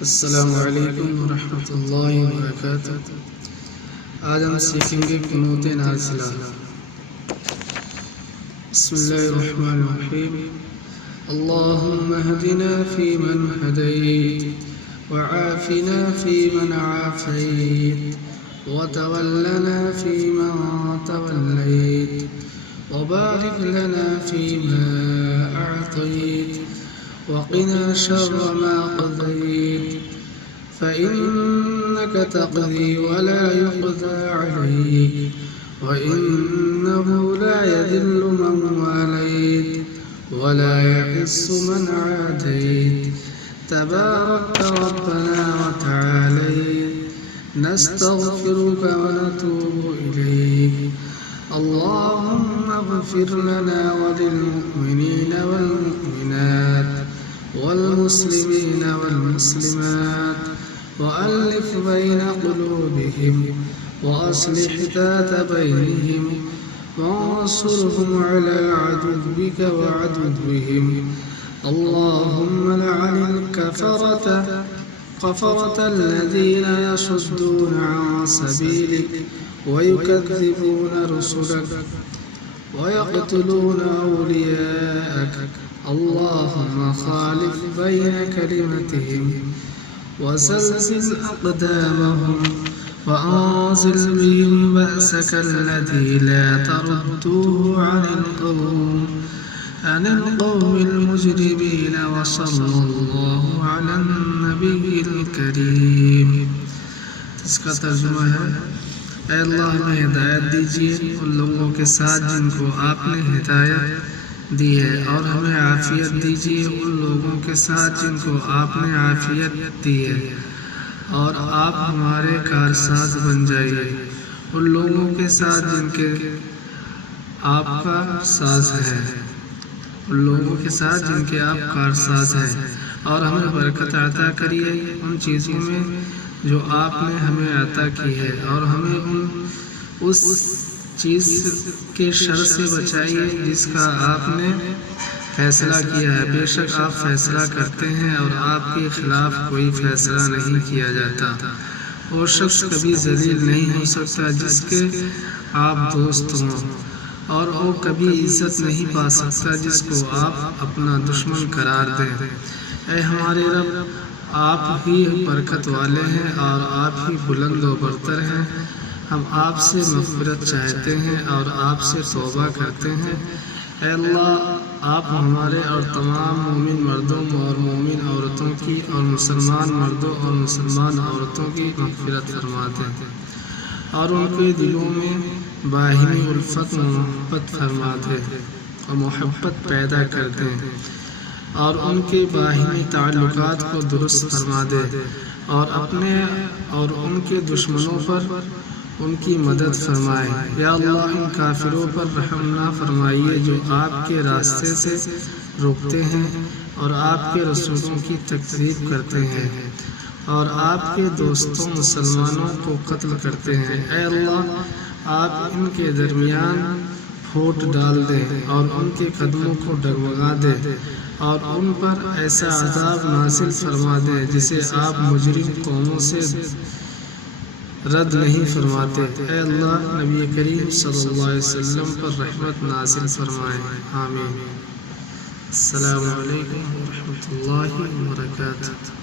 السلام علیکم ورحمۃ اللہ وبرکاتہ۔ آج ہم سیکھیں گے قنوت نازلہ۔ بسم اللہ الرحمن الرحیم۔ اللہم اہدنا فیمن ہدیت وعافنا فیمن عافیت وتولنا فیمن تولیت وبارک لنا فیما اعطیت وقنا شر ما قضيت فإنك تقضي ولا يقضى عليك وإنه لا يذل من واليت ولا يعز من عاديت تبارك ربنا وتعاليت نستغفرك ونتوب إليك اللهم اغفر لنا وللمؤمنين والمؤمنات والمسلمين والمسلمات وألف بين قلوبهم وأصلح ذات بينهم وانصرهم على عدوك وعدوهم اللهم لعن الكفرة الذين يصدون عن سبيلك ويكذبون رسلك ويقتلون أولياءك اللهم خالف بين كلمتهم وزلزل أقدامهم وأنزل بهم بأسك الذي لا ترده عن القوم المجرمين وصلى الله على النبي الكريم۔ اس کا ترجمہ ہے: اے اللہ ہمیں ہدایت دیجیے ان لوگوں کے ساتھ جن کو آپ نے ہدایت دی ہے، اور ہمیں عافیت دیجیے ان لوگوں کے ساتھ جن کو آپ نے عافیت دی ہے، اور آپ ہمارے کارساز بن جائیے ان لوگوں کے ساتھ جن کے آپ کا ساز ہے، ان لوگوں کے ساتھ جن کے آپ کارساز ہیں، اور ہمیں برکت عطا کریے ان چیزوں میں جو آپ نے ہمیں عطا کی ہے، اور ہمیں اس چیز کے شر سے بچائیے جس کا آپ نے فیصلہ کیا ہے۔ بے شک آپ فیصلہ کرتے ہیں اور آپ کے خلاف کوئی فیصلہ نہیں کیا جاتا۔ وہ شخص کبھی ذلیل نہیں ہو سکتا جس کے آپ دوست ہوں، اور وہ کبھی عزت نہیں پا سکتا جس کو آپ اپنا دشمن قرار دیں۔ اے ہمارے رب، آپ ہی برکت والے ہیں اور آپ ہی بلند و برتر ہیں۔ ہم آپ سے مغفرت چاہتے ہیں اور آپ سے توبہ کرتے ہیں۔ اے اللہ، آپ ہمارے اور تمام مومن مردوں اور مومن عورتوں کی اور مسلمان مردوں اور مسلمان عورتوں کی مغفرت فرما دیں، اور ان کے دلوں میں باہمی الفت و محبت فرما دیں اور محبت پیدا کر دیں، اور ان کے باہمی تعلقات کو درست فرما دے، اور اپنے اور ان کے دشمنوں پر ان کی مدد فرمائے۔ یا اللہ، ان کافروں پر رحم نہ فرمائیے جو آپ کے راستے سے روکتے ہیں اور آپ کے رسولوں کی تکذیب کرتے ہیں اور آپ کے دوستوں مسلمانوں کو قتل کرتے ہیں۔ اے اللہ، آپ ان کے درمیان پھوٹ ڈال دیں اور ان کے قدموں کو ڈگمگا دیں، اور ان پر ایسا عذاب نازل فرما دیں جسے آپ مجرم قوموں سے رد نہیں فرماتے۔ اے اللہ، نبی کریم صلی اللہ علیہ وسلم پر رحمت نازل فرمائیں، آمین۔ السلام علیکم ورحمۃ اللہ وبرکاتہ۔